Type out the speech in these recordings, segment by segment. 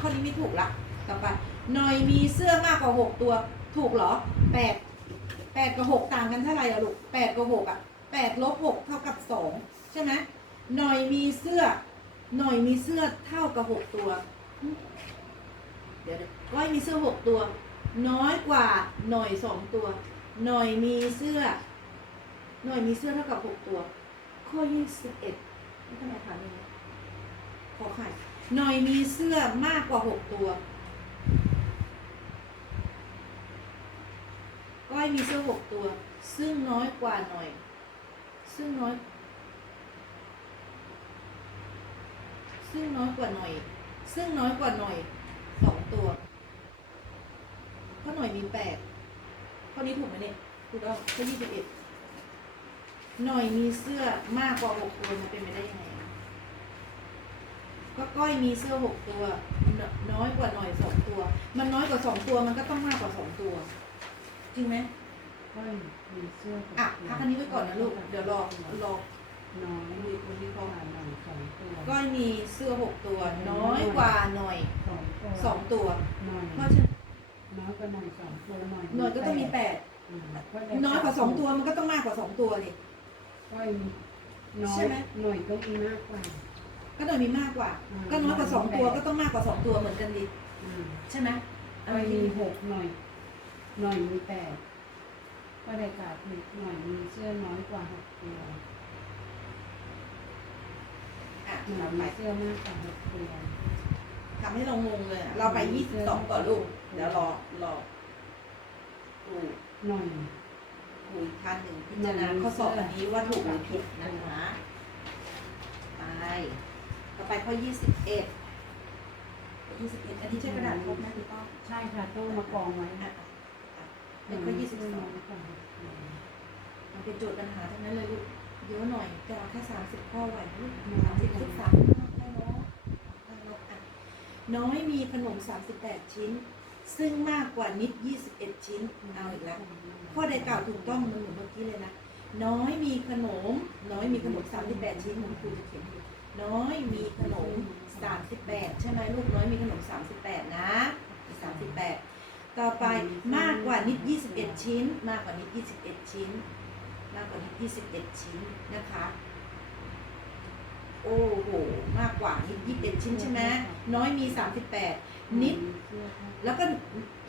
ข้อนี้ไม่ถูกละต่อไปหน่อยมีเสื้อมากกว่าหกตัว ถูกเหรอแปดแปดกับหกต่างกันเท่าไหร่อะลูกแปดกับหกอะแปดลบหกเท่ากับสองใช่ไหมหน่อยมีเสื้อ หน่อยมีเสื้อเท่ากับหกตัว เดี๋ยวก้อยมีเสื้อหกตัว น้อยกว่าหน่อยสองตัว หน่อยมีเสื้อ หน่อยมีเสื้อเท่ากับหกตัว ข้อยี่สิบเอ็ดนี่ทำไมถามอย่างนี้ขอไข่ หน่อยมีเสื้อมากกว่าหกตัว ก้อยมีเสื้อหกตัว ซึ่งน้อยกว่าหน่อย ซึ่งน้อย ซึ่งน้อยกว่าหน่อย ซึ่งน้อยกว่าหน่อยสองตัว เพราะหน่อยมีแปดข้อนี้ถูกไหมเนี่ยถูกต้องข้อยี่สิบเอ็ดหน่อยมีเสื้อมากกว่าหกตัวมันเป็นไปได้ยังไง ก็ก้อยมีเสื้อหกตัวนน้อยกว่าหน่อยสองตัว มันน้อยกว่าสองตัวมันก็ต้องมากกว่าสองตัว จริงไหมก้อยมีเสื้ออะพักอันนี้ไว้ก่อนนะลูก เดี๋ยวรอรอน้อยมีคนที่เขาหาหนังสองตัวก้อยมีเสื้อหกตัว น้อยกว่าหน่อยสองตัวสองตัวหน่อยเพราะฉะนั้นน้อยกว่าหน่อยสองตัวหน่อยหน่อยก็ต้องมีแปดอืมน้อยกว่าสองตัวมันก็ต้องมากกว่าสองตัวดิก้อยมีน้อใช่ยไหมหน่อยก็มีมากกว่า ก็หน่อยมีมากกว่า อืม ก็น้อยกว่าสองตัวก็ต้องมากกว่าสองตัวเหมือนกันดิอืมใช่ไหมก้อยมีหกหน่อย หน่อยมีแปดก็ได้กาดหนึ่งหน่อยมีเสื้อน้อยกว่าหกตัวอะหน่อยเรามีไปเสื้อมากกว่าหกตัวทำให้เรางงเลยอะเราไปยี่สิบสองก่อนลูกเดี๋ยวรอรอครูหน่อยครูอีกท่านหนึ่งพิจารณาข้อสอบอันนี้ว่าถูกหรือผิดนะคะไป ต่อไปข้อยี่สิบเอ็ดยี่สิบเอ็ดอันนี้ใช้กระดาษครบนะถูกต้องใช่ค่ะต้องมากองไว้อะอะเป็นข้อยี่สิบสองน้อยกว่าหกตัวมันเป็นโจทย์ปัญหาทั้งนั้นเลยลูกเยอะหน่อยแต่เอาแค่สามสิบข้อไหวลูกสามสิบสิบสามข้อเนาะเอาเนาะอะน้อยมีขนมสามสิบแปดชิ้น ซึ่งมากกว่านิดยี่สิบเอ็ดชิ้นเอาอีกแล้วข้อใดกล่าวถูกต้องมันเหมือนเมื่อกี้เลยนะน้อยมีขนม น้อยมีขนมสามสิบแปดชิ้นเหมือนครูจะเขียนอยู่ น้อยมีขนมสามสิบแปดใช่ไหมลูกน้อยมีขนมสามสิบแปดนะสามสิบแปดต่อไปมากกว่านิดยี่สิบเอ็ดชิ้น มากกว่านิดยี่สิบเอ็ดชิ้น มากกว่านิดยี่สิบเอ็ดชิ้นนะคะ โอ้โห มากกว่านิดยี่สิบเอ็ดชิ้นใช่ไหมน้อยมีสามสิบแปดนิด แล้วก็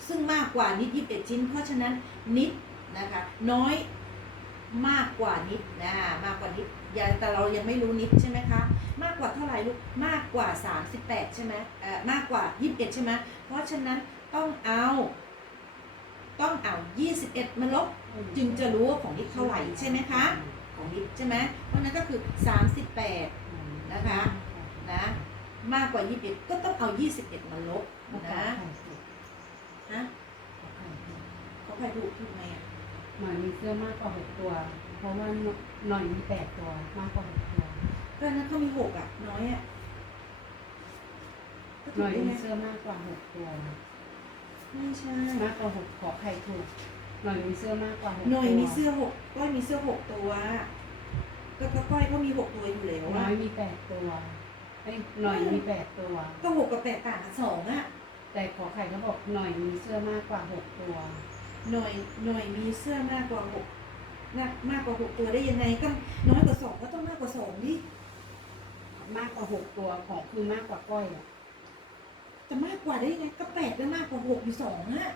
ซึ่งมากกว่านิดยี่สิบเอ็ดชิ้น เพราะฉะนั้นนิดนะคะ น้อยมากกว่านิดนะมากกว่านิดย่าแต่เรายังไม่รู้นิดใช่ไหมคะ มากกว่าเท่าไหร่ลูกมากกว่า 38 ใช่ไหมเอ่อมากกว่า 21 ใช่ไหมเพราะฉะนั้นต้องเอา ต้องเอา 21 มาลบจึงจะรู้ว่าของนิดเท่าไหร่ใช่ไหมคะ ของนิดใช่ไหมเพราะฉะนั้นก็คือ 38 นะคะนะมากกว่า 21 ก็ต้องเอา 21 มาลบนะฮะเขาใครถูกถูกไหมอะหน่อยมีเสื้อมากกว่าหกตัว เพราะว่าหน่อยมีแปดตัวมากกว่าหกตัว ก็นั้นเขามีหกอะ น้อยอะก็หถูน่กอยได้มีไงเสื้อมากกว่าหกตัวไม่ใช่มากกว่าหกขอใครถูกหน่อยมีเสื้อมากกว่าหกหน่อยตัวมีเสื้อหกก้อยมีเสื้อหกตัวก็ก็ก้อยก็มีหกตัวอยู่แล้วน้อะอยมีแปดตัวเอ้ยหน่อยมีแปดตัว ก็หกกับแปดต่างกันสองอะ แต่ขอไข่เขาบอกหน่อยมีเสื้อมากกว่าหกตัว หน่อยหน่อยมีเสื้อมากกว่าหกมากมากกว่าหกตัวได้ยังไงก็น้อยกว่าสองก็ต้องมากกว่าสองดิ มากกว่าหกตัวของคือมากกว่าก้อยอะจะมากกว่าได้ยังไงก็แปดก็มากกว่าหกอยู่สองอะ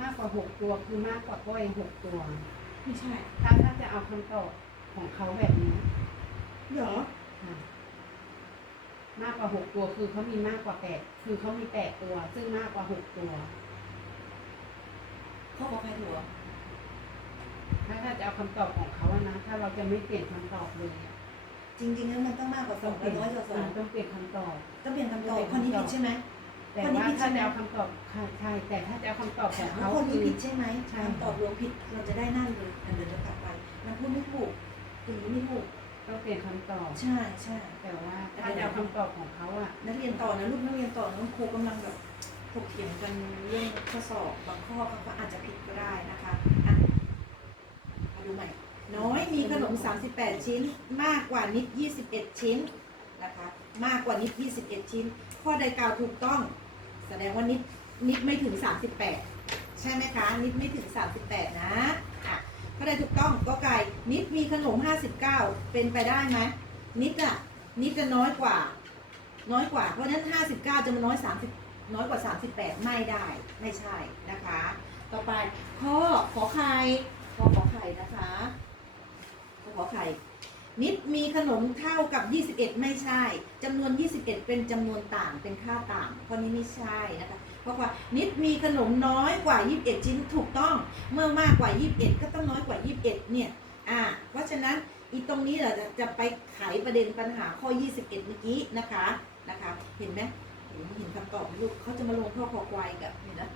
มากกว่าหกตัวคือมากกว่าก้อยหกตัว ไม่ใช่ถ้าถ้าจะเอาคำตอบของเขาแบบนี้เหรอค่ะมากกว่าหกตัวคือเขามีมากกว่าแปดคือเขามีแปดตัว ซึ่งมากกว่าหกตัวเขาบอกใครถูกอะถ้าถ้าจะเอาคำตอบของเขาอะนะ ถ้าเราจะไม่เปลี่ยนคำตอบเลยอะ จริงๆแล้วมันต้องมากกว่าสองกับน้อยกว่าสองมันต้องเปลี่ยนคำตอบ ต้องเปลี่ยนคำตอบข้อนี้ผิดใช่ไหม แต่คนนี้ว่าผิดใช่ถ้าไหมจะเอาคำตอบค่ะใช่แต่ถ้าจะเอาคำตอบของถามเขาว่าคนนี้คือ ผิดใช่ไหมใช่ คำตอบรวมผิดเราจะได้นั่นเลยอันเดี๋ยวจะกลับไปมันพูดไม่ถูกอย่างนี้ไม่ถูกต้องเปลี่ยนคำตอบ ใช่ใช่แต่ว่าถ้าจะเอาคำตอบของเขาอะนักเรียนต่อนะลูกนักเรียนต่อนะครูกำลังแบบถกเถียงกันเรื่องข้อสอบบางข้อเขาก็อาจจะผิดก็ได้นะคะอะมาดูใหม่ น้อยมีขนม 38 ชิ้น มากกว่านิด 21 ชิ้นนะคะมากกว่านิด 21 ชิ้น ข้อใดกล่าวถูกต้อง แสดงว่านิดนิดไม่ถึง 38 ใช่ไหมคะนิดไม่ถึง 38 นะอะข้อใดถูกต้องก็ไก่นิดมีขนม 59 เป็นไปได้ไหมนิดอะนิดจะน้อยกว่า น้อยกว่า เพราะฉะนั้น 59 จะมาน้อย 30 น้อยกว่า 38 ไม่ได้ไม่ใช่นะคะ ต่อไปข้อขอไข่ข้อขอไข่นะคะ ข้อไข่นิดมีขนมเท่ากับ 21 ไม่ใช่จำนวน 21 เป็นจำนวนต่างเป็นค่าต่างข้อนี้ไม่ใช่นะคะเพราะว่านิดมีขนมน้อยกว่า 21 ชิ้นถูกต้อง เมื่อมากกว่า 21 ก็ต้องน้อยกว่า 21 เนี่ยอ่าเพราะฉะนั้นอีตรงนี้เราจะจะไปไขประเด็นปัญหาข้อ 21 เมื่อกี้นะคะนะคะ เห็นไหมเห็นเห็นคำตอบไหมลูกเขาจะมาลงข้อคอควายกับเห็นนะ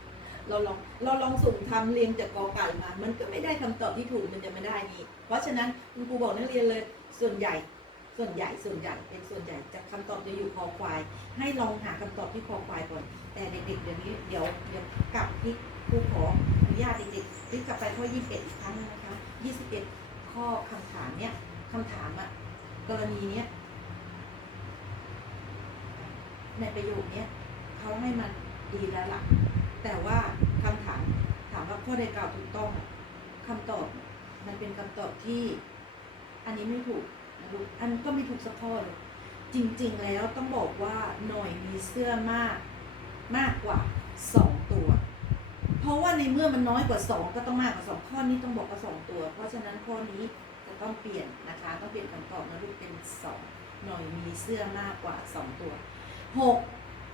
เราลองเราลองสุ่มทำเรียงจากกอไก่มา มันก็ไม่ได้คำตอบที่ถูกมันจะไม่ได้นี่เพราะฉะนั้นคุณครูบอกนักเรียนเลยส่วนใหญ่ส่วนใหญ่ส่วนใหญ่เป็นส่วนใหญ่จากคำตอบจะอยู่คอควาย ให้ลองหาคำตอบที่คอควายก่อน แต่เด็กๆเดี๋ยวนี้เดี๋ยวเดี๋ยวกลับที่ครูขออนุญาตเด็กๆพลิกลับไปข้อ21อีกครั้งนะคะ21 ข้อคำถามเนี้ยคำถามอะกรณีเนี้ยในประโยคเนี้ยเขาให้มันดีแล้วล่ะ แต่ว่าคำถามถามว่า ข้อใดกล่าวถูกต้องอะคำตอบมันเป็นคำตอบที่อันนี้ไม่ถูกนะลูกอันก็ไม่ถูกสักข้อเลยจริงๆแล้วต้องบอกว่าหน่อยมีเสื้อมากมากกว่าสองตัว เพราะว่าในเมื่อมันน้อยกว่าสองก็ต้องมากกว่าสองข้อนี้ต้องบอกว่าสองตัว เพราะฉะนั้นข้อนี้จะต้องเปลี่ยนนะคะ ต้องเปลี่ยนคำตอบนะลูกเป็นสองหน่อยมีเสื้อมากกว่าสองตัวหก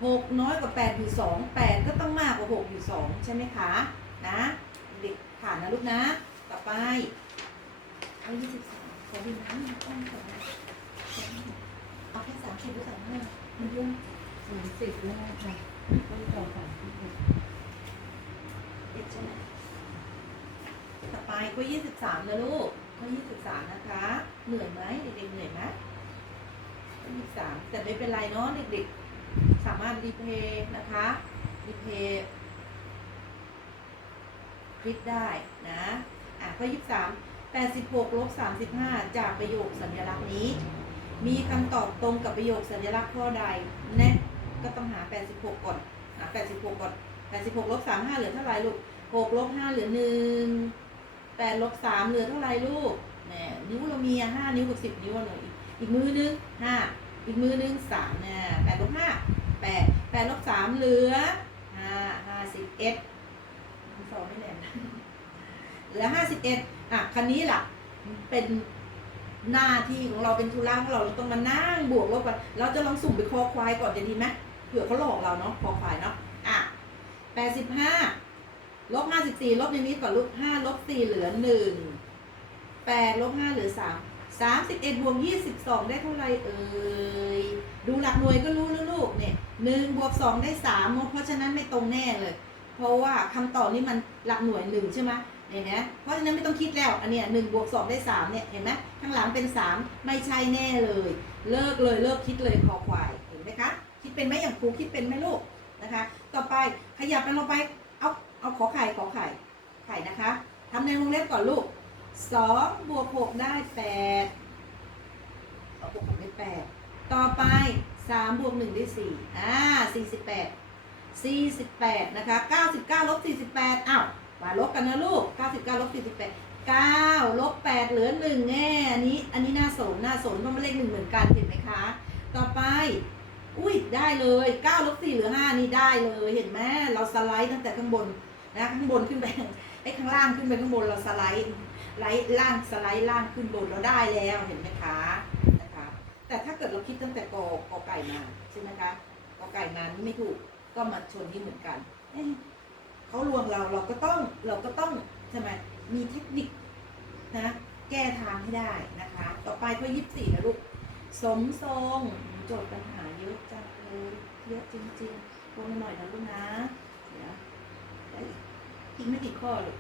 หกน้อยกว่าแปดอยู่สองแปดก็ต้องมากกว่าหกอยู่สองใช่ไหมคะนะ เด็กผ่านนะลูกนะ ต่อไปเอายี่สิบสามขอดินน้ำต้องก่อนะเอาแค่สามสิบหรือสามห้ามันเยอะสามสิบแรกค่ะต้องต่อสามสิบเอ็ดเอ็ดใช่ไหมต่อไปก็ยี่สิบสามนะลูกก็ยี่สิบสามนะคะ เหนื่อยไหมเด็กๆเหนื่อยไหมยี่สิบสามแต่ไม่เป็นไรเนาะเด็กๆ สามารถรีเพย์นะคะรีเพย์ ลิปได้นะอะก็ยี่สิบสามแปดสิบหกลบสามสิบห้าจากประโยคสัญลักษณ์นี้ มีคำตอบตรงกับประโยคสัญลักษณ์ข้อใดแน่ก็ต้องหา86ก่อนหา86ก่อน86ลบ35เหลือเท่าไหร่ลูก6ลบ5เหลือ1 8ลบ3เหลือเท่าไหร่ลูกแหมนิ้วเรามีอะ5นิ้วกับ10นิ้วเลยอีกอีกมือนึง5อีกมือนึง3เนี่ย8ลบ5 8 8ลบ3เหลือ5 51สอ งไม่แน่นเหลือ51อะคันนี้ล่ะ เป็นหน้าที่ของเราเป็นธุระของเราเราต้องมานั่งบวกลบกันเราจะลองสุ่มไปคอควายก่อนจะดีไหมเผื่อเขาหลอกเราเนาะคอควายเนาะอะ85ลบ54ลบในนี้ก่อนลูก5ลบ4เหลือ1 8ลบ5เหลือ3 31บวก22ได้เท่าไรเอ่ยดูหลักหน่วยก็รู้แล้วลูกเนี่ย1บวก2ได้3เพราะฉะนั้นไม่ตรงแน่เลย เพราะว่าคำตอบนี้มันหลักหน่วยหนึ่งใช่ไหมเนี่ยนะเพราะฉะนั้นไม่ต้องคิดแล้ว อันเนี้ยหนึ่งบวกสองได้สามเนี่ย เห็นไหมข้างหลังเป็นสามไม่ใช่แน่เลย เลิกเลยเลิกคิดเลยคอควาย เห็นไหมคะ คิดเป็นไหมอย่างครูคิดเป็นไหมลูกนะคะ ต่อไปขยับมันลงไป เอาเอาขอไข่ขอไข่ ไข่นะคะทำในวงเล็บก่อนลูกสองบวกหกได้แปดบวกหกได้แปดต่อไปสามบวกหนึ่งได้สี่อ่าสี่สิบแปด 48 นะคะ 99ลบ48อ้าวมาลบกันนะลูก 99ลบ48 9ลบ8เหลือ1แง่อันนี้ อันนี้น่าสนน่าสนเพราะมันเลขหนึ่งเหมือนกันเห็นไหมคะ ต่อไป อุ้ยได้เลย9ลบ4เหลือ5นี่ได้เลยเห็นไหมเราสไลด์ตั้งแต่ข้างบนนะข้างบนขึ้นไปไอ้ข้างล่างขึ้นไปข้างบนเราสไลด์ไลด์ล่างสไลด์ล่างขึ้นบนเราได้แล้วเห็นไหมคะนะคะแต่ถ้าเกิดเราคิดตั้งแต่กอกอไก่มาใช่ไหมคะกอไก่มานี่ไม่ถูก ก็มาชนที่เหมือนกันเเขาลวงเราเราก็ต้องเราก็ต้องใช่ไหมมีเทคนิคนะแก้ทางให้ได้นะคะ ต่อไปข้อยี่สิบสี่นะลูกสมทรงโจทย์ปัญหาเยอะจังเลยเยอะจริงๆลงมหน่อยนะลูกนะเดี๋ยวได้อีกไม่กี่ข้อเลย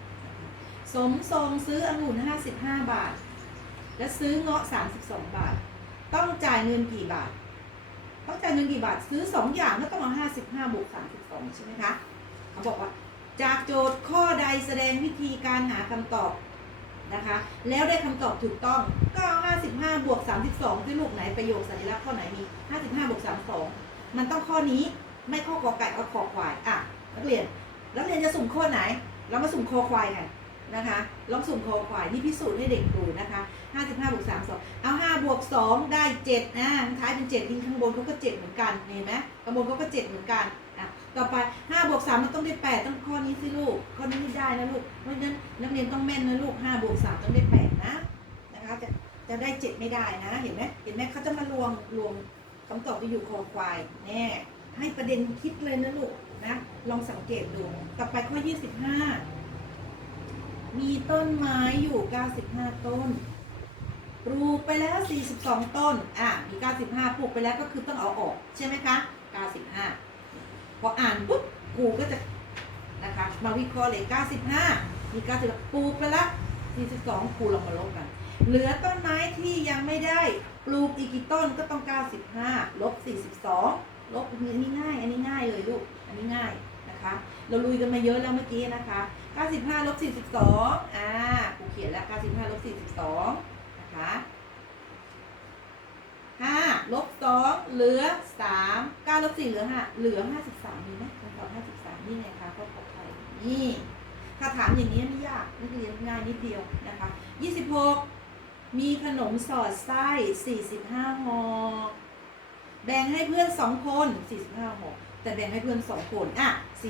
สมทรงซื้อองุ่นห้าสิบห้าบาท และซื้อเงาะสามสิบสองบาท ต้องจ่ายเงินกี่บาท ต้องจ่ายเงินกี่บาทซื้อสองอย่างก็ต้องเอาห้าสิบห้าบวกสามสิบสองใช่ไหมคะเขาบอกว่า จากโจทย์ข้อใดแสดงวิธีการหาคำตอบนะคะ แล้วได้คำตอบถูกต้องก็เอา 55 บวก 32ที่ลูกไหนประโยคสัญลักษณ์ข้อไหนมี 55 บวก 32 มันต้องข้อนี้ไม่ข้อกอไก่เอาคอควายอะนักเรียนนักเรียนจะสุ่มข้อไหน เรามาสุ่มคอควายกัน นะคะลองสุ่มคอควายนี่พิสูจน์ให้เด็กดูนะคะ55บวก32เอา5บวก2ได้7อ่าท้ายเป็น7ทิ้งข้างบนเขาก็ 7 เหมือนกันเห็นไหมข้างบนเขาก็ 7 เหมือนกันอะต่อไป5บวก3มันต้องได้ 8 ต้องข้อนี้สิลูกข้อนี้ไม่ได้นะลูกเพราะฉะนั้นนักเรียนต้องแม่นนะลูก5บวก3ต้องได้ 8 นะนะคะจะจะได้ 7 ไม่ได้นะเห็นไหมเห็นไหมเขาจะมารวมรวมคำตอบไปอยู่คอควายแน่ให้ประเด็นคิดเลยนะลูกนะลองสังเกตดูต่อไปข้อ 25 มีต้นไม้อยู่ 95 ต้น ปลูกไปแล้ว 42 ต้น อะ มี 95 ปลูกไปแล้วก็คือต้องเอาออก ใช่ไหมคะ 95 พออ่านปุ๊บครูก็จะนะคะ มาวิเคราะห์เลย 95 มี 90 ปลูกไปแล้ว 42ครูลองมาลบกัน เหลือต้นไม้ที่ยังไม่ได้ ปลูกอีกกี่ต้นก็ต้อง 95 ลบ 42 ลบ อันนี้ง่าย อันนี้ง่ายเลยลูก อันนี้ง่าย นะคะ เราลุยกันมาเยอะแล้วเมื่อกี้นะคะ 95ลบ42อ่าครูเขียนแล้ว 95ลบ42 นะคะ5ลบ2เหลือ 3 9ลบ4เหลือ 5 เหลือ 53 มีไหมคำตอบ53 นี่ไงคะข้อขอไทยนี่ถ้าถามอย่างนี้ไม่ยากนักเรียนง่ายนิดเดียวนะคะ 26 มีขนมสอดไส้ 45ห่อแบ่งให้เพื่อน 2 คน 45ห่อ แต่แบ่งให้เพื่อน2คนอะ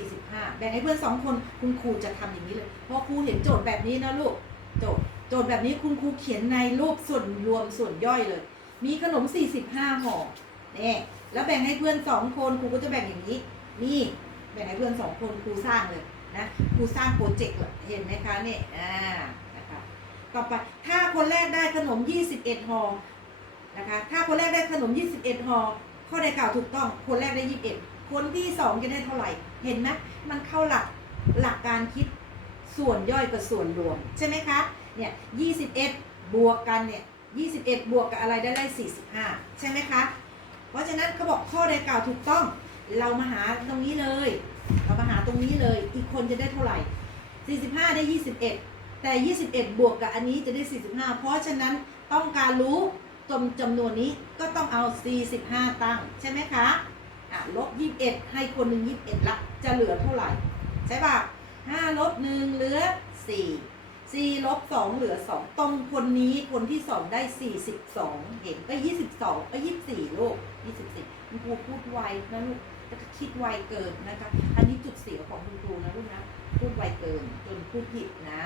45 แบ่งให้เพื่อน2คนคุณครูจะทำอย่างนี้เลย เพราะครูเห็นโจทย์แบบนี้นะลูกโจทย์โจทย์แบบนี้คุณครูเขียนในรูปส่วนรวมส่วนย่อยเลย มีขนม 45ห่อนี่แล้วแบ่งให้เพื่อน2คนครูก็จะแบ่งอย่างนี้ นี่แบ่งให้เพื่อน2คนครูสร้างเลยนะครูสร้างโปรเจกต์เลยเห็นไหมคะเนี่ยอ่านะคะต่อไปถ้าคนแรกได้ขนม 21ห่อนะคะถ้าคนแรกได้ขนม 21ห่อข้อใดกล่าวถูกต้องคนแรกได้ 21 คนที่2จะได้เท่าไหร่ เห็นไหมมันเข้าหลักหลักการคิดส่วนย่อยกับส่วนรวม ใช่ไหมคะ เนี่ย21บวกกันเนี่ย21บวกกับอะไรได้ได้45ใช่ไหมคะ เพราะฉะนั้นเขาบอกข้อใดกล่าวถูกต้อง เรามาหาตรงนี้เลย เรามาหาตรงนี้เลย อีกคนจะได้เท่าไหร่45ได้21แต่21บวกกับอันนี้จะได้45เพราะฉะนั้นต้องการรู้จำจำนวนนี้ก็ต้องเอา 45 ตั้ง ใช่ไหมคะ อะลบ21ให้คนหนึ่ง21ละจะเหลือเท่าไหร่ ใช่ป่ะ5ลบ1เหลือ4 4ลบ2เหลือ2ตรงคนนี้คนที่2ได้42เห็นก็22ก็24ลูก24คุณครูพูดไวนะลูกแล้วก็คิดไวเกินนะคะ อันนี้จุดเสียของคุณครูนะลูกนะพูดไวเกินจนพูดผิดนะ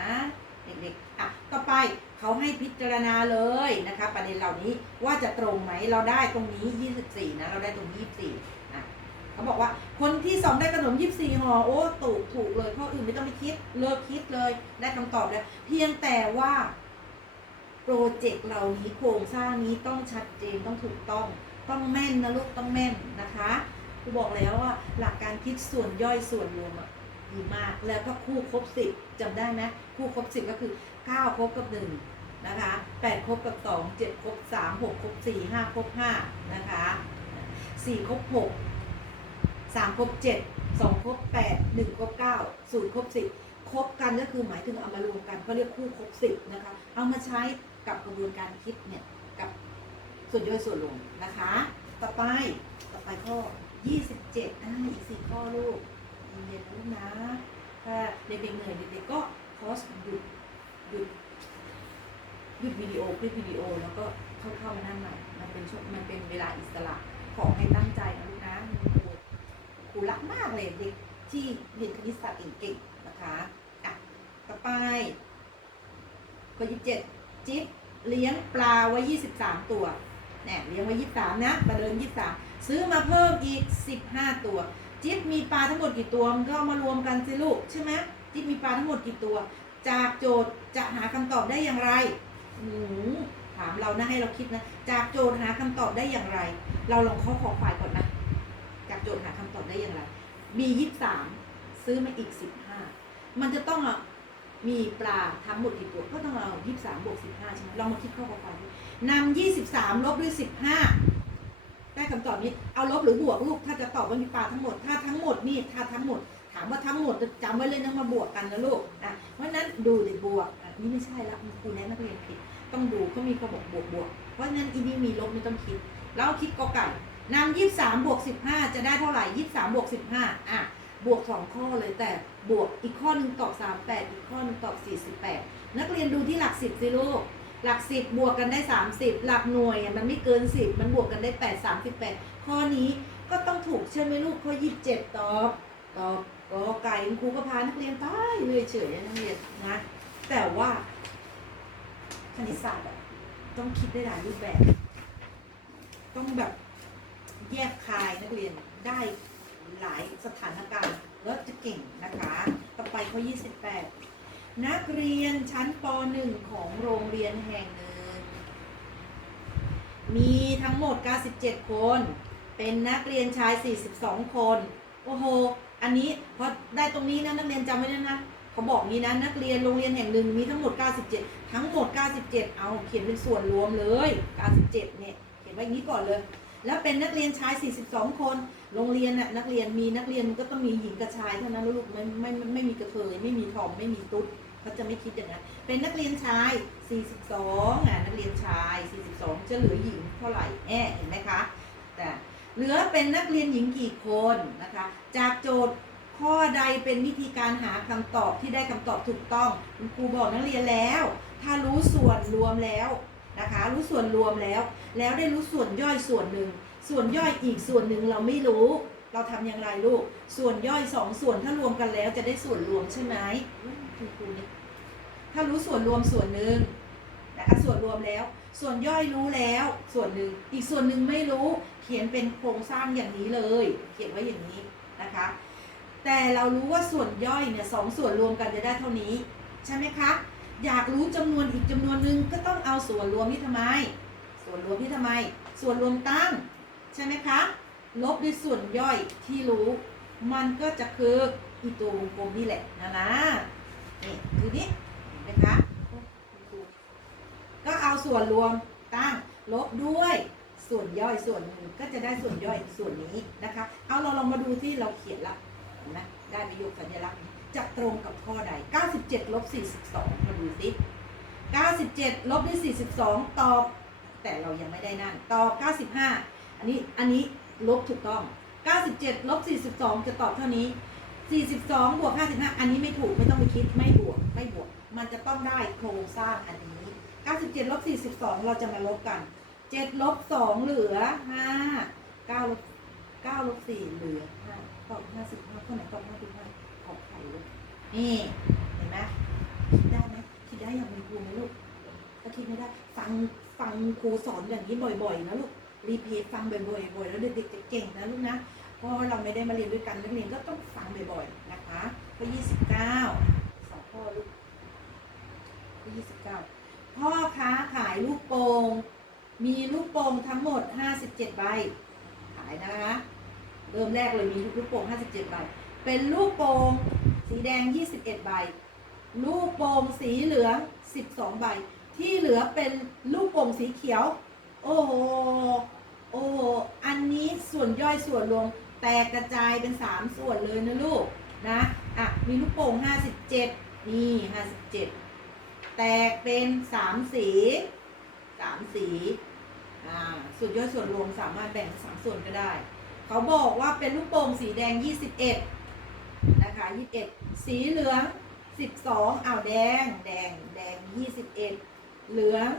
เด็กๆอะต่อไปเขาให้พิจารณาเลยนะคะ ประเด็นเหล่านี้ว่าจะตรงไหมเราได้ตรงนี้ 24 นะ เราได้ตรง 24นะ เขาบอกว่าคนที่สองได้ขนม24ห่อโอ้ถูกถูกเลยข้ออื่นไม่ต้องไปคิดเลิกคิดเลยได้คำตอบแล้ว เพียงแต่ว่าโปรเจกต์เหล่านี้โครงสร้างนี้ต้องชัดเจนต้องถูกต้อง ต้องแม่นนะลูกต้องแม่นนะคะครูบอกแล้วว่าหลักการคิดส่วนย่อยส่วนรวมอะดีมาก แล้วก็คู่ครบสิบจำได้ไหมคู่ครบสิบก็คือเก้าครบกับหนึ่งนะคะแปดครบกับสองเจ็ดครบสามหกครบสี่ห้าครบห้านะคะสี่ครบหก สามครบเจ็ดสองครบแปดหนึ่งครบเก้าศูนย์ครบสิบครบกันก็คือหมายถึงเอามารวมกันเขาเรียกคู่ครบสิบนะคะเอามาใช้กับกระบวนการคิดเนี่ยกับส่วนย่อยส่วนรวมนะคะ ต่อไปต่อไปข้อ27อ่าอีกสี่ข้อลูกเรียนๆนะลูกนะถ้าเด็กๆเหนื่อยเด็กๆก็พอสหยุดหยุดหยุดวิดีโอคลิปวิดีโอแล้วก็เข้าเข้ามานั่งใหม่มันเป็นช่วงมันเป็นเวลาอิสระขอให้ตั้งใจนะลูกนะ ครูรักมากเลยเด็กที่เรียนคณิตศาสตร์เก่งๆนะคะอะต่อไปข้อ27จิ๊บเลี้ยงปลาไว้23ตัวเนี่ยเลี้ยงไว้23นะประเดิม23ซื้อมาเพิ่มอีก15ตัว จิ๊บมีปลาทั้งหมดกี่ตัวมันก็มารวมกันสิลูกใช่ไหมจิ๊บมีปลาทั้งหมดกี่ตัว จากโจทย์จะหาคำตอบได้อย่างไรหนูถามเรานะให้เราคิดนะ จากโจทย์หาคำตอบได้อย่างไร เราลองข้อขอควายก่อนนะ โจทย์หาคำตอบได้อย่างไร มี23ซื้อมาอีก15มันจะต้องมีปลาทั้งหมดกี่ตัวก็ต้องเอา23บวก15ใช่ไหมลองมาคิดข้อความดูนำ23ลบด้วย15ได้คำตอบนี้เอาลบหรือบวกลูกถ้าจะตอบว่ามีปลาทั้งหมด ถ้าทั้งหมดนี่ถ้าทั้งหมด ถามว่าทั้งหมดจำไว้เลยนะมาบวกกันนะลูกอะเพราะนั้นดูดิบวกอะนี่ไม่ใช่ละครูแนะนักเรียนผิด ต้องดูเขามีเขาบอกบวกบวกเพราะฉะนั้นอีนี่มีลบไม่ต้องคิด แล้วคิดกอไก่ นำยี่สามบวกสิบห้าจะได้เท่าไหร่ยี่สามบวกสิบห้าอะ บวกสองข้อเลยแต่บวกอีกข้อหนึ่งตอบสามแปดอีกข้อหนึ่งตอบสี่สิบแปดนักเรียนดูที่หลักสิบสิลูกหลักสิบบวกกันได้สามสิบหลักหน่วยมันไม่เกินสิบมันบวกกันได้แปดสามสิบแปดข้อนี้ก็ต้องถูกใช่ไหมลูกข้อยี่สิบเจ็ดตอบตอบกอไก่คุณครูก็พานักเรียนไปเลยเฉยนักเรียนนะ แต่ว่าคณิตศาสตร์อะต้องคิดได้หลายรูปแบบ ต้องแบบ แยกคายนักเรียนได้หลายสถานการณ์แล้วจะเก่งนะคะ ต่อไปข้อ 28 นักเรียนชั้นป .1 ของโรงเรียนแห่งหนึ่ง มีทั้งหมด 97 คน เป็นนักเรียนชาย 42 คน โอ้โห อันนี้พอได้ตรงนี้นะนักเรียนจำไว้ด้วยนะเขาบอกงี้นะนักเรียนโรงเรียนแห่งหนึ่งมีทั้งหมด 97 ทั้งหมด 97 เอาเขียนเป็นส่วนรวมเลย 97 เนี่ย เขียนไว้อย่างนี้ก่อนเลย แล้วเป็นนักเรียนชาย 42 คน โรงเรียนน่ะนักเรียนมีนักเรียนมันก็ต้องมีหญิงกับชายเท่านั้นลูกไม่ไม่ไม่ไม่มีกระเทยไม่มีทอมไม่มีตุ๊ดเขาจะไม่คิดอย่างนั้นเป็นนักเรียนชาย 42อะนักเรียนชาย 42 จะเหลือหญิงเท่าไหร่แอเห็นไหมคะแต่เหลือเป็นนักเรียนหญิงกี่คนนะคะ จากโจทย์ข้อใดเป็นวิธีการหาคำตอบที่ได้คำตอบถูกต้องคุณครูบอกนักเรียนแล้ว ถ้ารู้ส่วนรวมแล้ว นะคะ รู้ส่วนรวมแล้ว แล้วได้รู้ส่วนย่อยส่วนหนึ่ง ส่วนย่อยอีกส่วนหนึ่งเราไม่รู้ เราทำอย่างไรลูก ส่วนย่อยสองส่วนถ้ารวมกันแล้วจะได้ส่วนรวมใช่ไหมคุณครูนี่ถ้ารู้ส่วนรวมส่วนหนึ่งนะคะส่วนรวมแล้ว ส่วนย่อยรู้แล้ว ส่วนหนึ่งอีกส่วนหนึ่งไม่รู้ เขียนเป็นโครงสร้างอย่างนี้เลย เขียนไว้อย่างนี้นะคะ แต่เรารู้ว่าส่วนย่อยเนี่ยสองส่วนรวมกันจะได้เท่านี้ ใช่ไหมคะ อยากรู้จำนวนอีกจำนวนหนึ่งก็ต้องเอาส่วนรวมที่ทำไม ส่วนรวมที่ทำไม ส่วนรวมตั้ง ใช่ไหมคะ ลบด้วยส่วนย่อยที่รู้ มันก็จะคืออีตัววงกลมนี่แหละนะนะนี่คือนี้เห็นไหมคะก็เอาส่วนรวมตั้งลบด้วยส่วนย่อยส่วนหนึ่งก็จะได้ส่วนย่อยส่วนนี้นะคะ เอาเราลองมาดูที่เราเขียนละเห็นไหมได้ประโยคสัญลักษณ์ จะตรงกับข้อใด 97ลบ42มาดูสิ97ลบด้วย 42 ตอบ แต่เรายังไม่ได้นั่น ตอบ 95 อันนี้ อันนี้ลบถูกต้อง 97ลบ42 จะตอบเท่านี้ 42บวก55 อันนี้ไม่ถูก ไม่ต้องไปคิด ไม่บวก ไม่บวก มันจะต้องได้โครงสร้างอันนี้ 97ลบ42 เราจะมาลบกัน 7ลบ2เหลือ 5 9ลบ9ลบ4เหลือ5ตอบ55ข้อไหนตอบ55 นี่เห็นไหมคิดได้ไหมคิดได้อย่างมีครูไหมลูกถ้าคิดไม่ได้ ฟังฟังครูสอนอย่างนี้บ่อยๆนะลูกรีเพทฟังบ่อยๆบ่อยแล้วเด็กๆจะเก่งนะลูกนะเพราะเราไม่ได้มาเรียนด้วยกันนักเรียนก็ต้องฟังบ่อยๆนะคะข้อยี่สิบเก้าสองข้อลูกข้อยี่สิบเก้าพ่อค้าขายลูกโป่งมีลูกโป่งทั้งหมดห้าสิบเจ็ดใบ ขายนะคะ เริ่มแรกเลยมีลูกโป่งห้าสิบเจ็ดใบ เป็นลูกโป่ง สีแดงยี่สิบเอ็ดใบ ลูกโป่งสีเหลืองสิบสองใบ ที่เหลือเป็นลูกโป่งสีเขียว โอ้โห โอ้โห อันนี้ส่วนย่อยส่วนรวมแตกกระจายเป็นสามส่วนเลยนะลูกนะ อะ มีลูกโป่งห้าสิบเจ็ดนี่ห้าสิบเจ็ดแตกเป็นสามสีสามสี อ่า ส่วนย่อยส่วนรวมสามารถแบ่งเป็นสามส่วนก็ได้ เขาบอกว่าเป็นลูกโป่งสีแดงยี่สิบเอ็ด นะคะยี่สิบเอ็ดสีเหลืองสิบสองอ้าวแดง แดง แดงยี่สิบเอ็ดเหลือง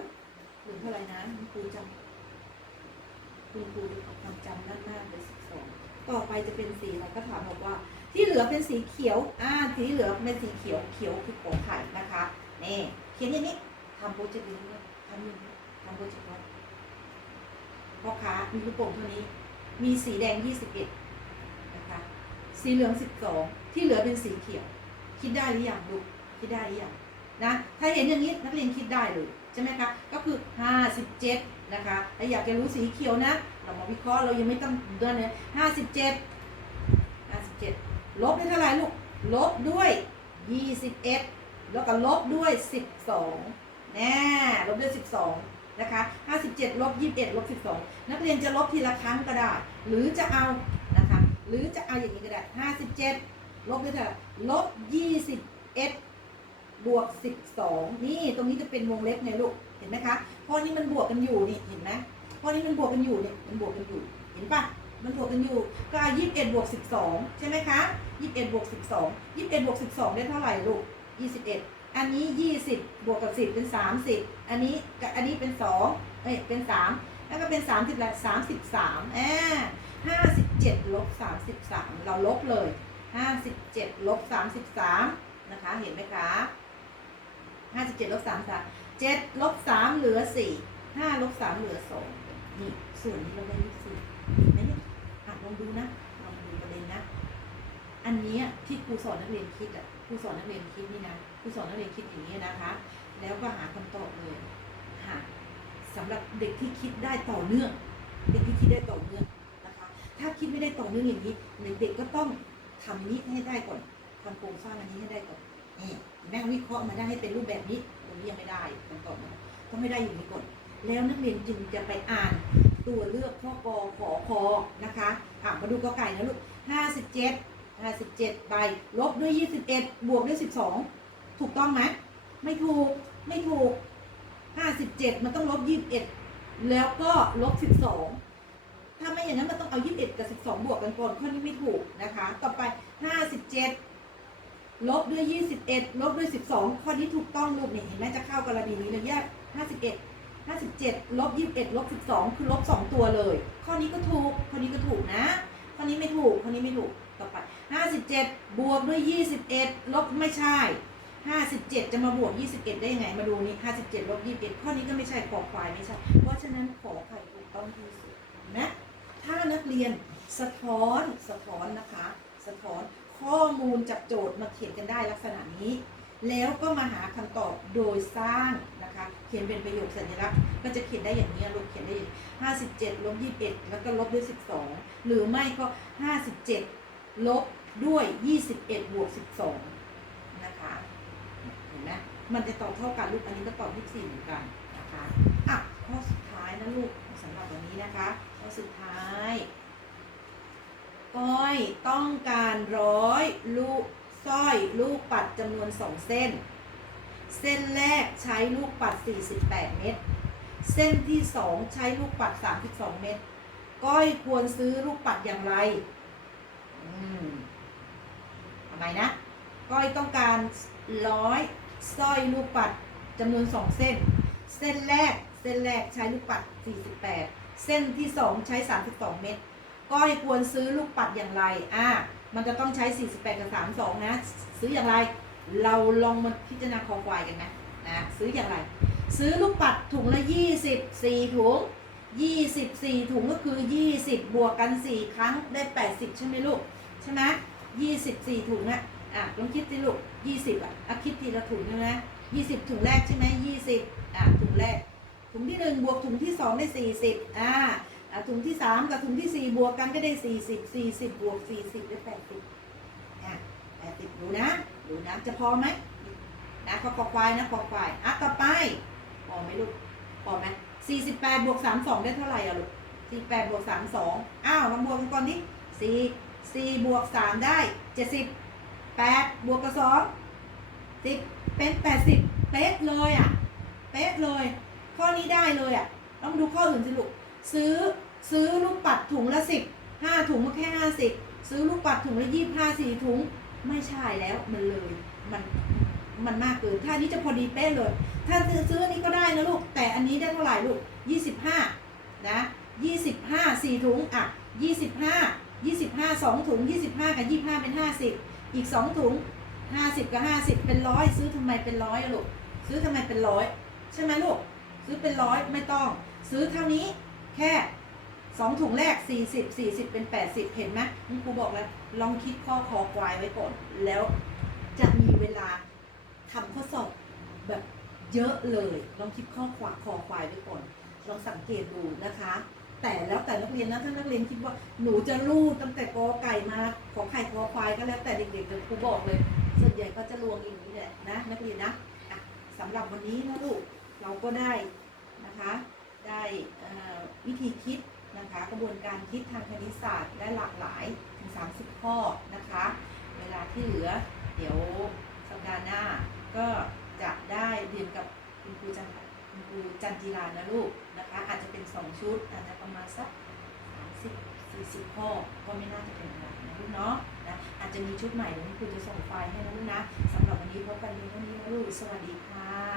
เหลืองเท่าไหร่นะคุณครูจำคุณครูดูความจำด้านหน้าเป็นสิบสองต่อไปจะเป็นสีอะไรก็ถามบอกว่า ที่เหลือเป็นสีเขียว อ่า สีเหลือเป็นสีเขียว เขียวคือของไข่นะคะ นี่ เขียนอย่างนี้ทำโปรเจกต์นี้ทำอย่างนี้ทำโปรเจกต์ไว้พ่อค้ามีลูกโป่งเท่านี้ มีสีแดงยี่สิบเอ็ด สีเหลืองสิบสองที่เหลือเป็นสีเขียว คิดได้หรือยังลูกคิดได้หรือยังนะถ้าเห็นอย่างนี้นักเรียนคิดได้เลยใช่ไหมคะก็คือ 57 นะคะถ้าอยากจะรู้สีเขียวนะ เรามาวิเคราะห์เรายังไม่ต้องเดินเลย57 57 ลบได้เท่าไหร่ลูกลบด้วย 21 แล้วก็ลบด้วย 12แน่ลบด้วย 12 นะคะ 57 ลบ 21 ลบ 12 นักเรียนจะลบทีละครั้งก็ได้ หรือจะเอานะ หรือจะเอาอย่างนี้ก็ได้57ลบด้วยเท่าไหร่ลบยี่สิบเอ็ดบวกสิบสองนี่ตรงนี้จะเป็นวงเล็บไงลูกเห็นไหมคะเพราะนี้มันบวกกันอยู่นี่เห็นไหมเพราะนี้มันบวกกันอยู่เนี่ยมันบวกกันอยู่ เห็นปะมันบวกกันอยู่ก็ยี่สิบเอ็ดบวกสิบสองใช่ไหมคะยี่สิบเอ็ดบวกสิบสองยี่สิบเอ็ดบวกสิบสองได้เท่าไหร่ลูกยี่สิบเอ็ดอันนี้ยี่สิบบวกกับสิบเป็นสามสิบอันนี้กับอันนี้เป็นสองเอ้ยเป็นสามแล้วก็เป็นสามสิบละสามสิบสามแอบห้า สิบเจ็ดลบสามสิบสามเราลบเลยห้าสิบเจ็ดลบสามสิบสามนะคะ เห็นไหมคะห้าสิบเจ็ดลบสามสามเจ็ดลบสามเหลือสี่ห้าลบสามเหลือสองนี่ ส่วนนี้เราได้ยี่สิบเห็นไหมเนี่ยอะลองดูนะ ลองดูประเด็นนะ อันนี้ที่ครูสอนนักเรียนคิดอะ ครูสอนนักเรียนคิดนี่นะ ครูสอนนักเรียนคิดอย่างนี้นะคะ แล้วก็หาคำตอบเลย หาสำหรับเด็กที่คิดได้ต่อเนื่อง เด็กที่คิดได้ต่อเนื่อง ถ้าคิดไม่ได้ต่อเนื่องอย่างนี้เด็กๆก็ต้องทำนี้ให้ได้ก่อนทำโครงสร้างอันนี้ให้ได้ก่อนนี่แม่วิเคราะห์มาได้ให้เป็นรูปแบบนี้ตรงนี้ยังไม่ได้คำตอบนะต้องไม่ได้อย่างนี้ก่อนแล้วนักเรียนจึงจะไปอ่านตัวเลือกข้อกอขอคอนะคะอะมาดูกอไก่นะลูกห้าสิบเจ็ดห้าสิบเจ็ดไปลบด้วยยี่สิบเอ็ดบวกด้วยสิบสองถูกต้องไหมไม่ถูกไม่ถูกห้าสิบเจ็ดมันต้องลบยี่สิบเอ็ดแล้วก็ลบสิบสอง ถ้าไม่อย่างนั้นมันต้องเอายี่สิบเอ็ดกับสิบสองบวกกันก่อนข้อนี้ไม่ถูกนะคะ ต่อไปห้าสิบเจ็ดลบด้วยยี่สิบเอ็ดลบด้วยสิบสองข้อนี้ถูกต้องลูกเนี่ยเห็นไหมจะเข้ากรณีนี้เลยแยกห้าสิบเอ็ดห้าสิบเจ็ดลบยี่สิบเอ็ดลบสิบสองคือลบสองตัวเลย ข้อนี้ก็ถูก ข้อนี้ก็ถูกนะ ข้อนี้ไม่ถูก ข้อนี้ไม่ถูก ต่อไป 57 บวกด้วย 21 ลบไม่ใช่ 57 จะมาบวก 21 ได้ยังไง มาดูนี่ 57 ลบ 21 ข้อนี้ก็ไม่ใช่ขอควายไม่ใช่ เพราะฉะนั้นขอไข่ถูกต้องที่สุดนะ ถ้านักเรียนสะท้อนสะท้อนนะคะ สะท้อนข้อมูลจากโจทย์มาเขียนกันได้ลักษณะนี้ แล้วก็มาหาคำตอบโดยสร้างนะคะ เขียนเป็นประโยคสัญลักษณ์ ก็จะเขียนได้อย่างนี้ลูกเขียนได้อย่างนี้57ลบ21แล้วก็ลบด้วย12หรือไม่ก็57ลบด้วย21บเอ็ดบวก12นะคะเห็นไหมมันจะตอบเท่ากันลูกอันนี้ก็ตอบ24เหมือนกันนะคะอะข้อสุดท้ายนะลูกสำหรับวันนี้นะคะ ข้อสุดท้าย ก้อยต้องการร้อยลูกสร้อยลูกปัดจำนวน2เส้น เส้นแรกใช้ลูกปัด 48 เม็ด เส้นที่2ใช้ลูกปัด 32 เม็ด ก้อยควรซื้อลูกปัดอย่างไร อืมทำไมนะ ก้อยต้องการร้อยสร้อยลูกปัดจำนวน2เส้น เส้นแรก เส้นแรกใช้ลูกปัด 48 เส้นที่ 2 ใช้ 32 เม็ดก้อยควรซื้อลูกปัดอย่างไรอ่ามันจะต้องใช้ 48 กับ 32 นะ ซื้ออย่างไร เราลองมาพิจารณาคอควายกันนะนะซื้ออย่างไร ซื้อลูกปัดถุงละ 24 ถุง 24 ถุงก็คือ 20 บวกกัน 4 ครั้งได้ 80 ใช่ไหมลูก ใช่ไหม24 ถุงอะอะลองคิดสิลูก 20 อะอะคิดทีละถุงใช่ไหม20 ถุงแรกใช่ไหม20 อะ ถุงแรก ถุงที่ 1 บวกถุงที่ 2 ได้ 40อ่าอะถุงที่ 3 กับถุงที่ 4 บวกกันก็ได้ 40 40 บวก 40 ได้ 80อะ80 ดูนะ ดูนะ จะพอไหมนะขอขอควายนะขอควายอะต่อไป พอไหมลูก พอไหมสี่สิบแปดบวกสามสองได้เท่าไหร่อะลูกสี่แปดบวกสามสองอ้าวลองบวกกันก่อนดิสี่สี่บวกสามได้เจ็ดสิบแปดบวกกับสองสิบเป็นแปดสิบเป๊ะเลยอะ เป๊ะเลย ข้อนี้ได้เลยอะลองดูข้ออื่นสิลูกซื้อซื้อลูกปัดถุงละสิบห้าถุงก็แค่ห้าสิบซื้อลูกปัดถุงละยี่ห้าสี่ถุงไม่ใช่แล้วมันเลยมันมันมากเกินถ้านี้จะพอดีเป๊ะเลย ถ้าซื้อซื้ออันนี้ก็ได้นะลูก แต่อันนี้ได้เท่าไหร่ลูกยี่สิบห้านะยี่สิบห้าสี่ถุงอะยี่สิบห้ายี่สิบห้าสองถุงยี่สิบห้ากับยี่ห้าเป็นห้าสิบอีกสองถุงห้าสิบกับห้าสิบเป็นร้อยซื้อทำไมเป็นร้อยลูกซื้อทำไมเป็นร้อยใช่ไหมลูก ซื้อเป็นร้อยไม่ต้อง ซื้อเท่านี้แค่สองถุงแรกสี่สิบสี่สิบเป็นแปดสิบเห็นไหมคุณครูบอกแล้ว ลองคิดข้อคอควายไว้ก่อน แล้วจะมีเวลาทำข้อสอบแบบเยอะเลย ลองคิดข้อควาคอควายไว้ก่อน ลองสังเกตดูนะคะ แต่แล้วแต่นักเรียนนะ ถ้านักเรียนคิดว่าหนูจะรูดตั้งแต่กอไก่มาขอไข่คอควายก็แล้วแต่เด็กๆเดี๋ยวครูบอกเลย ส่วนใหญ่ก็จะรวมอย่างนี้แหละนะ นักเรียนนะสำหรับวันนี้นะลูก เราก็ได้นะคะได้วิธีคิดนะคะกระบวนการคิดทางคณิตศาสตร์ได้หลากหลายถึง 30 ข้อนะคะ เวลาที่เหลือเดี๋ยวสัปดาห์หน้าก็จะได้เรียนกับคุณครูจันคุณครูจันจีรานะลูกนะคะ อาจจะเป็นสองชุดอาจจะประมาณสักสามสิบสี่สิบข้อก็ไม่น่าจะเป็นอะไรนะลูกเนาะนะอาจจะมีชุดใหม่เดี๋ยวคุณครูจะส่งไฟล์ให้นะลูกนะสำหรับวันนี้พบกันเพียงเท่านี้นะลูกสวัสดีค่ะ